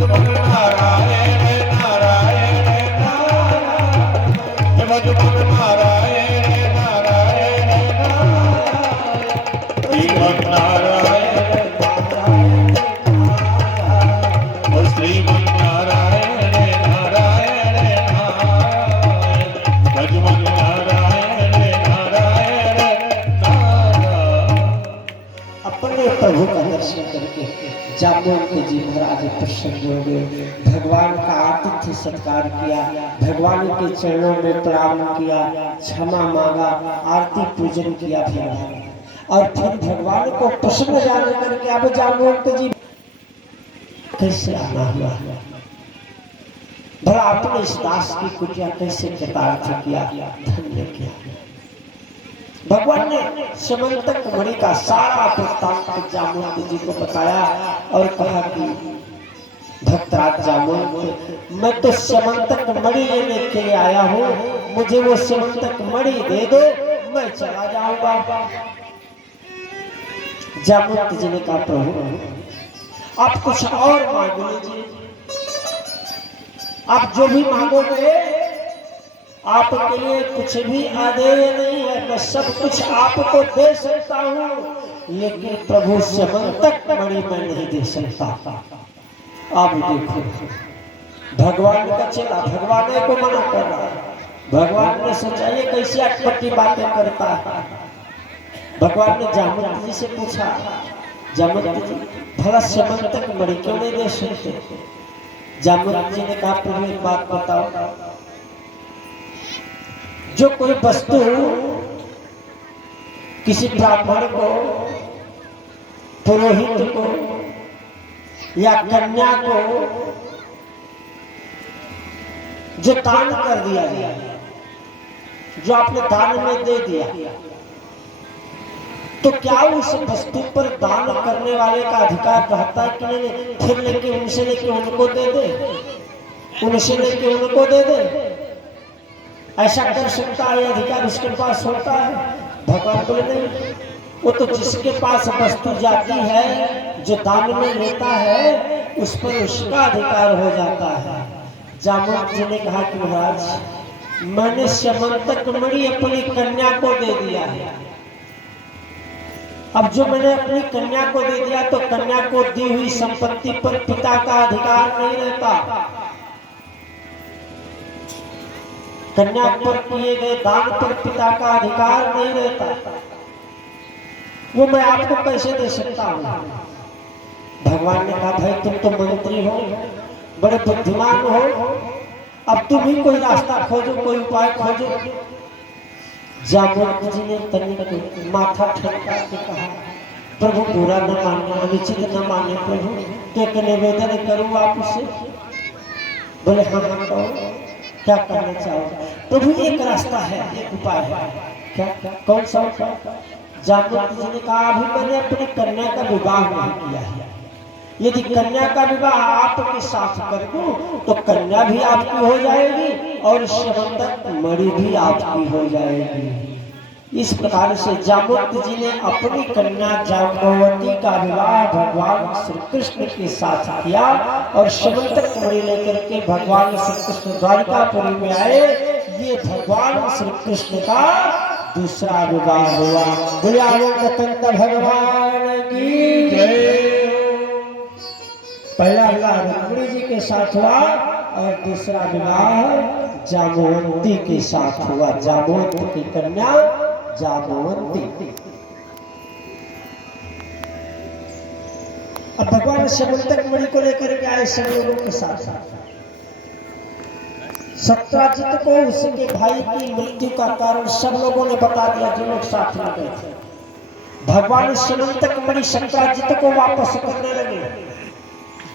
भजमन नारायण नारायण नारायण, भजमन नारायण नारायण नारायण, श्रीमन नारायण नारायण, श्रीमन नारायण नारायण नारायण, भजमन नारायण नारायण नारायण। अपने प्रभु का दर्शन करके जाम्बुवंत जी महाराज प्रसन्न हो गए। भगवान का आतिथ्य सत्कार किया, भगवान के चरणों में प्रणाम किया, क्षमा मांगा, आरती पूजन किया भगवान, और फिर भगवान को प्रसन्न जान करके अब जाम्बुवंत जी कैसे आना हुआ, भला अपने इस दास की कुटिया कैसे कृतार्थ किया, धन्य किया। भगवान ने समंतक मणि का सारा वृत्तांत जाम्बुवंत जी को बताया और कहा कि भक्तराज जाम्बुवंत, मैं तो समंतक मणि लेने के लिए आया हूँ, मुझे वो समंतक मणि दे दो, मैं चला जाऊंगा। जाम्बुवंत जी ने कहा प्रभु आप कुछ और मांग लीजिए, आप जो भी मांगोगे आपके लिए कुछ भी आदेय नहीं है, मैं सब कुछ आपको दे सकता हूँ, लेकिन प्रभु समंतक मणि मैं नहीं दे सकता। आप देखो भगवान का चेला भगवान को मना कर रहा है। भगवान ने सोचा ये कैसी अटपटी बातें करता है। भगवान ने जाम्बुवंत जी से पूछा, जाम्बुवंत जी भला समंतक मणि क्यों नहीं दे सकते? जाम्बुवंत जी ने कहा प्रभु एक बात बताओ, जो कोई वस्तु किसी ब्राह्मण को, पुरोहित को या कन्या को जो दान कर दिया गया, जो आपने दान में दे दिया, तो क्या उस वस्तु पर दान करने वाले का अधिकार रहता है कि नहीं? फिर लेके उनसे लेके उनको दे दे, उनसे लेके उनको दे दे, ऐसा कर सकता है? अधिकार उसके पास होता है? भगवान बोले नहीं, वो तो जिसके पास वस्तु जाती है, जो दान में लेता है, उस पर उसका अधिकार हो जाता है। जाम्बुवंत जी ने कहा कि महाराज मैंने समंतक मणि अपनी कन्या को दे दिया है, अब जो मैंने अपनी कन्या को दे दिया तो कन्या को दी हुई संपत्ति पर पिता का अधिकार नहीं रहता, कन्या पर किए गए दान पर पिता का अधिकार नहीं रहता, वो मैं आपको कैसे दे सकता हूँ? भगवान ने कहा भाई तुम तो मंत्री हो, बड़े बुद्धिमान हो, अब तुम ही कोई रास्ता खोजो, कोई उपाय खोजो। जाम्बुवंत जी ने तनिक माथा ठनका के कहा प्रभु बुरा न मानना, अनुचित न माने प्रभु, तो एक निवेदन करूँ आपसे। बोले हाँ हाँ कहो, क्या करना चाहो? प्रभु एक रास्ता है, एक उपाय है। क्या कौन सा उपाय? जाम्बुवंत जी ने कहा अभी मैंने अपनी कन्या का विवाह नहीं किया है, यदि कन्या का विवाह आपके साथ कर दूं तो कन्या भी आपकी हो जाएगी और समंतक मणि भी आपकी हो जाएगी। इस प्रकार से जाम्बुवंत जी ने अपनी कन्या जाम्बवती का विवाह भगवान श्री कृष्ण के साथ किया और समंतक मणि लेकर के भगवान श्री कृष्ण द्वारिकापुरी में आए। ये भगवान श्री कृष्ण का दूसरा विवाह हुआ। बोलिए भगवान की जय। पहला विवाह रुक्मिणी जी के साथ हुआ और दूसरा विवाह जाम्बवंती के साथ हुआ, जाम्बवंत की कन्या जाम्बवंती। अब भगवान समंतक मणि को लेकर के आए सब लोगों के साथ। सत्राजित को उसके भाई की मृत्यु का कारण सब लोगों ने बता दिया, जो लोग साथ में गए थे। भगवान समंतक मणि सत्राजित को वापस करने लगे,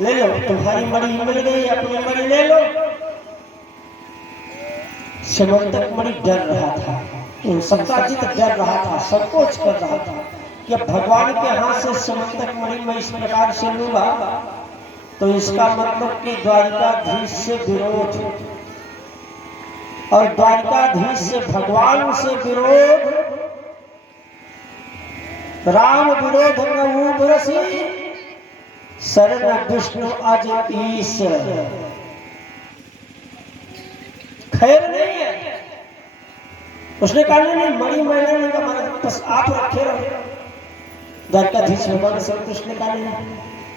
ले लो तुम्हारी मणि मिल गई, अपनी मणि ले लो। समंतक मणि डर रहा था, सत्राजित डर रहा था, संकोच कर रहा था कि भगवान के हाथ से समंतक मणि मैं इस प्रकार से लूंगा तो इसका मतलब कि द्वारिकाधीश से विरोध, और द्वारिकाधीश से भगवान से विरोध, राम विरोध में बरसी शरण विष्णु अज ईश। खैर नहीं है। उसने कहा नहीं मणि मैंने बस आप रखे रहो। द्वारकाधीश भगवान श्री कृष्ण ने कहा नहीं,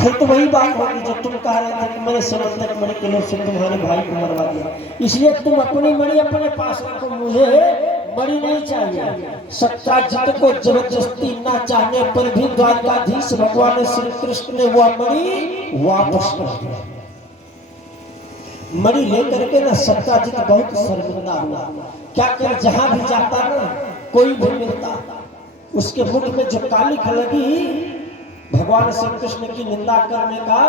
फिर तो वही बात होगी जब तुम कह रहे थे कि मैंने समंतक मणि के लोग से तुम्हारे भाई को मरवा दिया, इसलिए तुम अपनी मणि अपने पास रखो, मुझे मणि नहीं चाहिए। सत्याजित को जबरदस्ती न चाहने पर भी द्वारकाधीश भगवान श्री कृष्ण ने वह मणि वापस कर दिया। मणि लेकर के ना सत्याजित बहुत शर्मिंदा हुआ। क्या कर, जहां भी जाता ना कोई भी मिलता, उसके मुख में जो कालिख लगी भगवान श्री कृष्ण की निंदा करने का,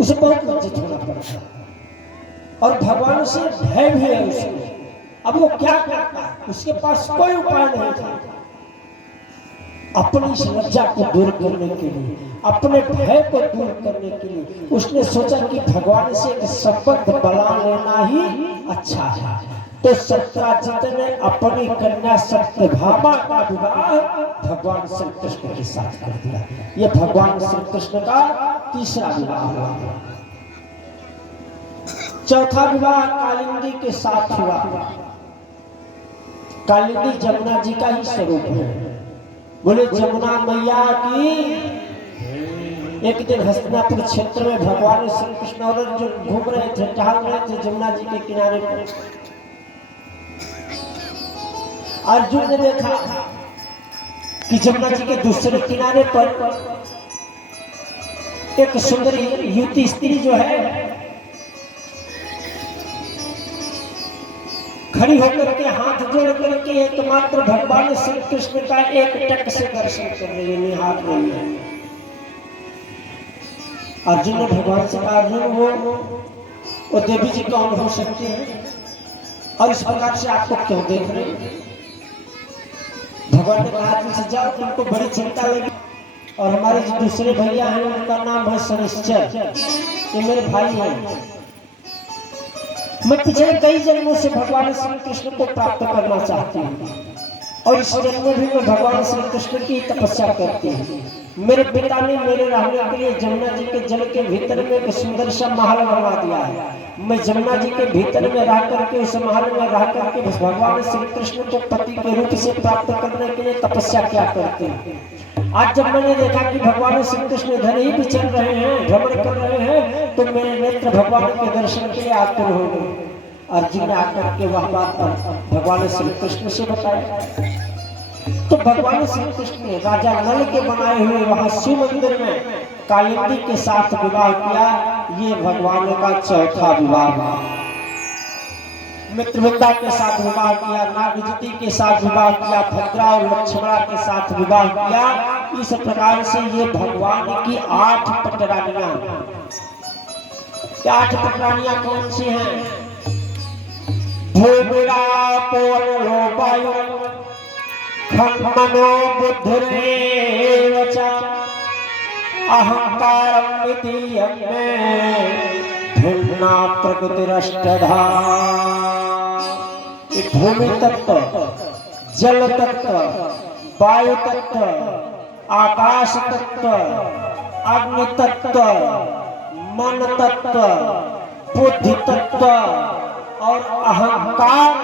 उसे बहुत लज्जित होना पड़ता और भगवान से भय भी है उसको। अब वो क्या करता, उसके पास कोई उपाय नहीं था। अपनी इस लज्जा को दूर करने के लिए, अपने भय को दूर करने के लिए उसने सोचा कि भगवान से एक शपथ बला लेना ही अच्छा है। तो सत्याजित ने अपनी कन्या सत्यभामा का विवाह भगवान श्री कृष्ण के साथ कर दिया। यह भगवान श्री कृष्ण का तीसरा विवाह हुआ। चौथा विवाह कालिंदी के साथ हुआ। कालिंदी जमुना जी का ही स्वरूप है। बोले जमुना मैया की। एक दिन हस्तिनापुर क्षेत्र में भगवान श्री कृष्ण और अर्जुन घूम रहे थे, टहल रहे थे जमुना जी के किनारे पर। अर्जुन ने देखा कि जमुना जी के दूसरे किनारे पर एक सुंदर युवती स्त्री जो है खड़ी होकर के हाथ जोड़ करके एकमात्र भगवान श्री कृष्ण का एक टक से दर्शन कर रही है, निहार रही है। अर्जुन ने भगवान से कहा, अर्जुन वो देवी जी कौन हो सकती है और इस प्रकार से आपको क्यों देख रहे हैं? भगवान ने कहा, तुमसे जाओ, तुमको बड़ी चिंता लगी। और हमारे जो दूसरे भैया हैं उनका नाम है शनिश्चर, ये मेरे भाई हैं। मैं पिछले कई जन्मों से भगवान श्री कृष्ण को प्राप्त करना चाहती हूँ और इस जन्म में भी मैं भगवान श्री कृष्ण की तपस्या करती हूँ। मेरे पिता ने मेरे रहने के लिए जमुना जी के जल के भीतर में एक सुंदर सा महल बनवा दिया है। मैं जमुना जी के भीतर में रह करके उस महल में रह करके भगवान श्री कृष्ण को पति के रूप से प्राप्त करने के लिए तपस्या क्या करती हूँ। आज जब मैंने देखा कि भगवान श्री कृष्ण इधर ही विचर रहे हैं, भ्रमण कर रहे हैं, तो मेरे नेत्र भगवान के दर्शन के लिए आतुर हो गए। अर्जुन ने आकर के वह बात भगवान श्री कृष्ण से बताया। तो भगवान श्री कृष्ण ने राजा नल के बनाए हुए वहां शिव मंदिर में कालिंदी के साथ विवाह किया। ये भगवान का चौथा विवाह हुआ। मित्रवृंदा के साथ विवाह किया, नागजती के साथ विवाह किया, भद्रा और लक्ष्मणा के साथ विवाह किया। इस प्रकार से ये भगवान की 8 पटरानियां। 8 पटरानियां कौन सी हैं? भूमिरा पोलो वायु खन्मनो बुद्धिरेव च अहंकारं वितीयं मे भिन्ना प्रकृतिरष्टधा। भूमि तत्व, जल तत्व, वायु तत्व, आकाश तत्व, अग्नि तत्व, मन तत्व, बुद्धि तत्व और अहंकार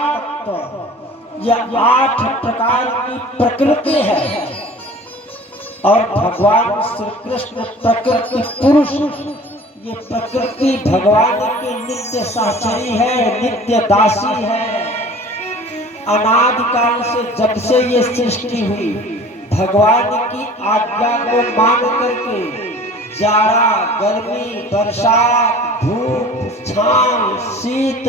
तत्व, यह 8 प्रकार की प्रकृति है। और भगवान श्री कृष्ण प्रकृति पुरुष। ये प्रकृति भगवान की नित्य सहचरी है, नित्य दासी है। अनादिकाल से जब से ये सृष्टि हुई, भगवान की आज्ञा को मान करके जाड़ा, गर्मी, बरसात, धूप, छांव, शीत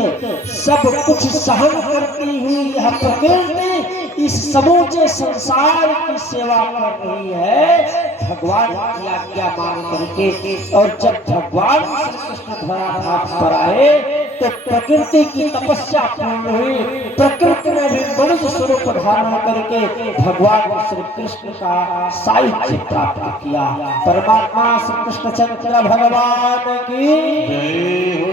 सब कुछ सहन करती हुई यह प्रकृति इस समूचे संसार की सेवा कर रही है भगवान की आज्ञा मान करके। और जब भगवान श्री कृष्ण धरा धाम पर आए तो प्रकृति की तपस्या पूर्ण हुई। प्रकृति ने भी मनुष्य स्वरूप धारण करके भगवान श्री कृष्ण का साहित्य प्राप्त किया। परमात्मा श्री कृष्णचंद्र भगवान की जय हो।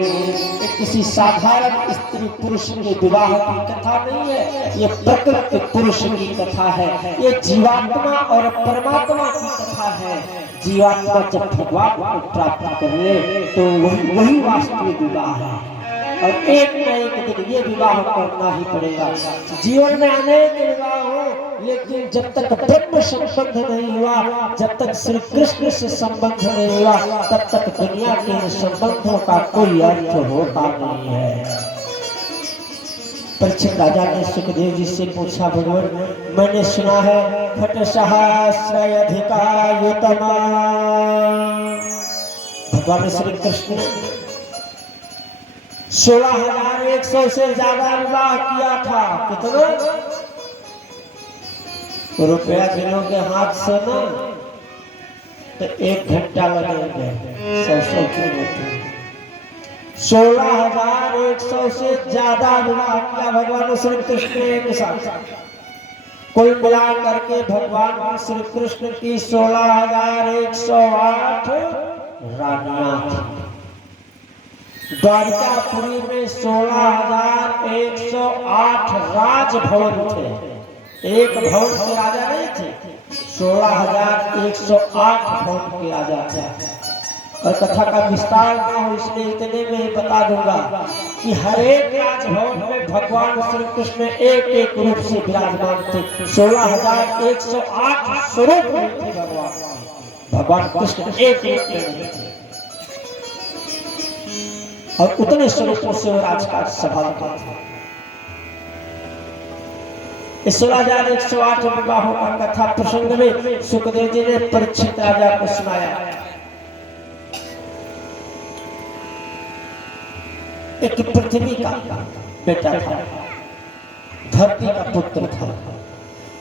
किसी साधारण स्त्री पुरुष के विवाह की कथा नहीं है, ये प्रकृति पुरुष की कथा है। ये जीवात्मा और परमात्मा की कथा है। जीवात्मा जब भगवान को प्राप्त कर ले तो वही वास्तविक विवाह है। और एक न एक दिन ये विवाह करना ही पड़ेगा। जीवन में अनेक विवाह हो, लेकिन जब तक ब्रह्म संबंध नहीं हुआ, जब तक श्री कृष्ण से संबंध नहीं हुआ, तब तक दुनिया के संबंधों का कोई अर्थ होता नहीं है। परीक्षित राजा ने सुखदेव जी से पूछा, भगवान मैंने सुना है खट सहस्र अधिकायुतम। भगवान श्री कृष्ण 16,100 से ज्यादा विवाह किया था। कितना रुपया गिनोगे हाथ से ना तो 1 घंटा लगेगा। 100 किलोमीटर 16,100 से ज्यादा विवाह किया भगवान श्री कृष्ण ने एक साथ। कुल मिला करके भगवान श्री कृष्ण की 16,108 रानियां थी। द्वारिकापुरी में 16,108 राजभवन थे। एक भवन के राजा नहीं थे, 16,108 भवन के राजा थे। और कथा का विस्तार न हो इसलिए इतने में ही बता दूंगा कि हर एक राजभवन में भगवान श्री कृष्ण एक एक रूप से विराजमान थे। 16,108 स्वरूप में थे भगवान कृष्ण एक एक थे। और उतने स्वरूपों से वो राजकाज संभालता था। 16,108 विवाहों का कथा प्रसंग में सुखदेव जी ने परीक्षित राजा को सुनाया। एक पृथ्वी का बेटा था, धरती का पुत्र था।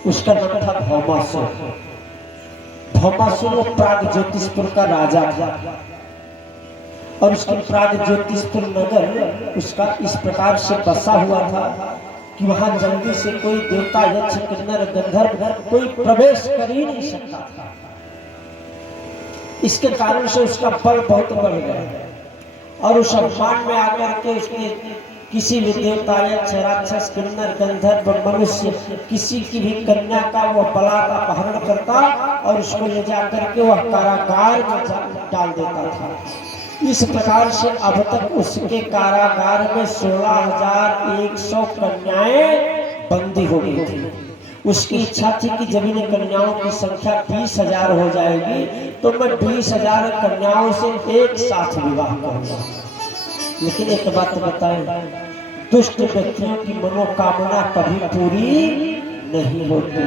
उसका नाम था भौमासुर। भौमासुर वो प्राग ज्योतिषपुर का राजा था। और उसके प्राग ज्योतिषपुर नगर उसका इस प्रकार से बसा हुआ था कि वहां जल्दी से कोई देवता यक्ष किन्नर गंधर्व कोई प्रवेश कर ही नहीं सकता था। इसके कारण से उसका बल बहुत बढ़ गया और उस सम्मान में आकर के उसने किसी भी देवता यक्ष राक्षस किन्नर गंधर्व मनुष्य किसी की भी कन्या का वो बलात् अपहरण करता और उसको ले जाकर के वह कारागार में डाल देता था। इस प्रकार से अब तक उसके कारागार में 16,100 कन्याएं बंदी हो गई थी। उसकी इच्छा थी कि जब इन कन्याओं की संख्या 20,000 हो जाएगी तो मैं 20,000 कन्याओं से एक साथ विवाह करूंगा। लेकिन एक बात बताएं, दुष्ट व्यक्तियों की मनोकामना कभी पूरी नहीं होती।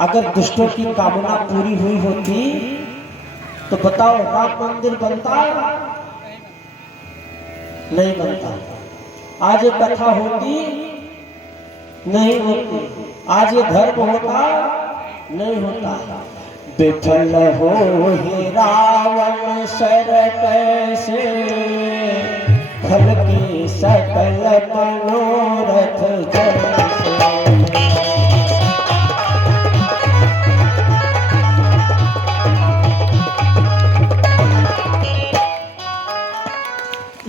अगर दुष्टों की कामना पूरी हुई होती तो बताओ राम मंदिर बनता नहीं बनता? आज ये कथा होती नहीं होती? आज ये धर्म होता नहीं होता? विफल हो ही रावण सर कैसे, फल की सकल मनोरथ जैसे।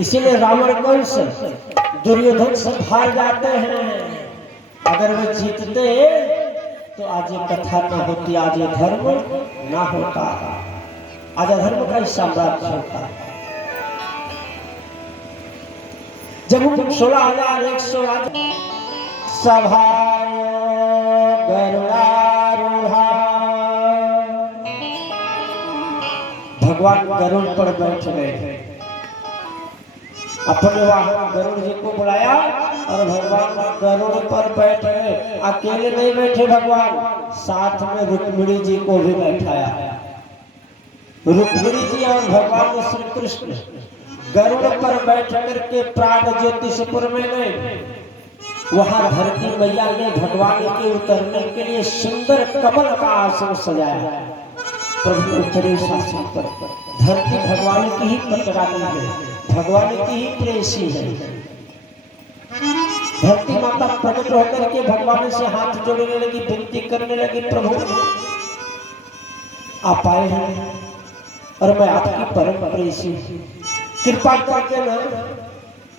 इसीलिए रावण वंश दुर्योधन से हार जाते हैं। अगर वे जीतते तो आज ये कथा ना होती, आज ये धर्म ना होता, आज धर्म का ही साम्राज्य होता। जब हम 16,108 सभा गरुड़ारूढ़ा, भगवान गरुड़ पर बैठ गए। अपने वाहन गरुड़ जी को बुलाया और भगवान गरुड़ पर बैठ गए। अकेले नहीं बैठे भगवान, साथ में रुक्मिणी जी को भी बैठाया। रुक्मिणी जी और भगवान श्री कृष्ण गरुड़ पर बैठ करके प्राग ज्योतिषपुर में गए। वहां धरती मैया ने भगवान के उतरने के लिए सुंदर कमल का आसन सजाया। प्रभु उतरे शासन पर, धरती भगवान की ही पटरानी है। भगवान की ही प्रेसी है। धरती माता प्रकट होकर के भगवान से हाथ जोड़ने लगी, विनती करने लगी, प्रभु आप आए हैं और मैं आपकी परम प्रेसी, कृपा करके ना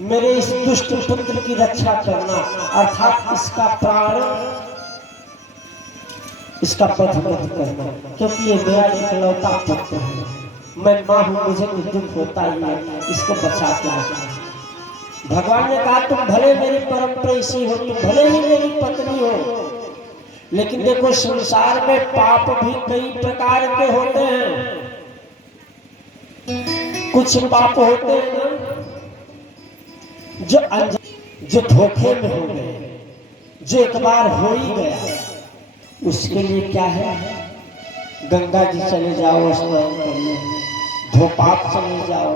मेरे इस दुष्ट पुत्र की रक्षा करना, अर्थात इसका प्राण, इसका वध मत करना, क्योंकि ये मेरा इकलौता पुत्र है। मैं मां हूं, मुझे कुछ दुख होता ही है, इसको बचा के रखना। भगवान ने कहा तुम भले मेरी परम प्रेसी हो, तुम भले ही मेरी पत्नी हो, लेकिन देखो संसार में पाप भी कई प्रकार के होते हैं। कुछ पाप होते हैं जो धोखे में हो गए, जो एक बार हो ही गया, उसके लिए क्या है, गंगा जी चले जाओ, स्नान कर लो, धोपाप चले जाओ,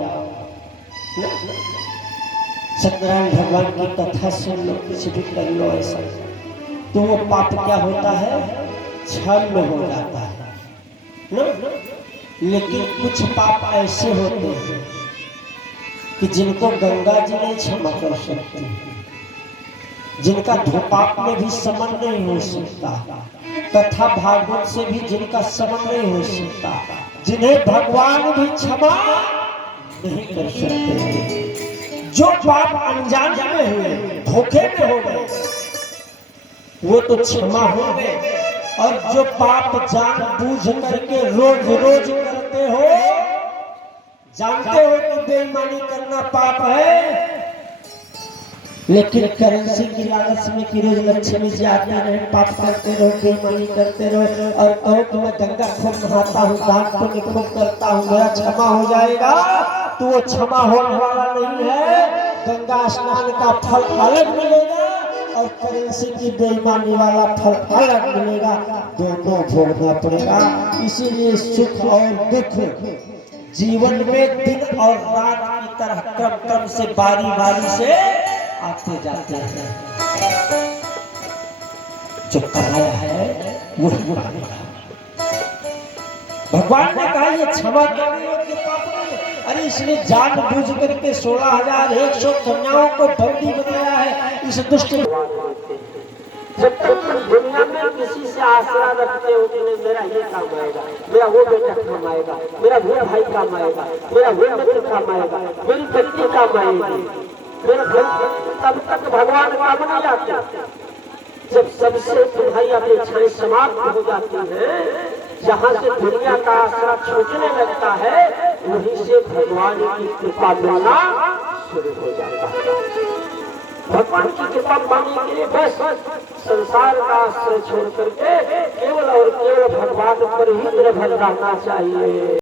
सत्यनारायण भगवान की कथा सुन लो, कुछ भी कर लो ऐसा, तो वो पाप क्या होता है, क्षण में हो जाता है ना। लेकिन कुछ पाप ऐसे होते हैं कि जिनको गंगा जी नहीं क्षमा कर सकती, जिनका धोपाप में भी समन नहीं हो सकता, कथा भागवत से भी जिनका समन नहीं हो सकता, जिन्हें भगवान भी क्षमा नहीं कर सकते। जो पाप अनजान में हुए, धोखे में हो गए, वो तो क्षमा हो गए, और जो पाप जान बूझ करके रोज रोज करते हो, जानते हो कि बेईमानी करना पाप है, लेकिन करेंसी की लालच में कि रोज लक्ष्मी जी आते रहे, पाप करते रहो, बेईमानी करते रहो, और कहो कि मैं गंगा खूब नहाता हूँ, दान पुण्य खूब करता हूँ, मेरा क्षमा हो जाएगा, तो वो क्षमा होने वाला नहीं है। गंगा स्नान का फल अलग मिलेगा और करेंसी की बेईमानी वाला फल अलग मिलेगा, दोनों भोगना पड़ेगा। इसीलिए सुख और दुख जीवन में दिन और रात की तरह क्रम क्रम से बारी बारी से आते जाते हैं। जो कराया है वो भुगतना। भगवान ने कहा ये क्षमा करने योग्य पाप नहीं। अरे इसने जान बूझ करके 16,100 कन्याओं को बंदी बनाया है इस दुष्ट। जब तक तुम दुनिया में किसी से आसरा रखते हो कि नहीं मेरा ये काम आएगा, मेरा वो बेटा काम आएगा, मेरा वो भाई काम आएगा, मेरा वो मित्र काम आएगा, मेरी पत्नी काम आएगी, मेरा तब तक भगवान काम नहीं आते। जब सबसे तुम्हारी अपेक्षाएं समाप्त हो जाती हैं, जहाँ से दुनिया का आसरा छूटने लगता है, वहीं से भगवान की कृपा मिलना शुरू हो जाता है। भगवान की कृपा पाने के लिए बस संसार का आश्रय छोड़ करके केवल और केवल भगवान पर ही निर्भर रहना चाहिए।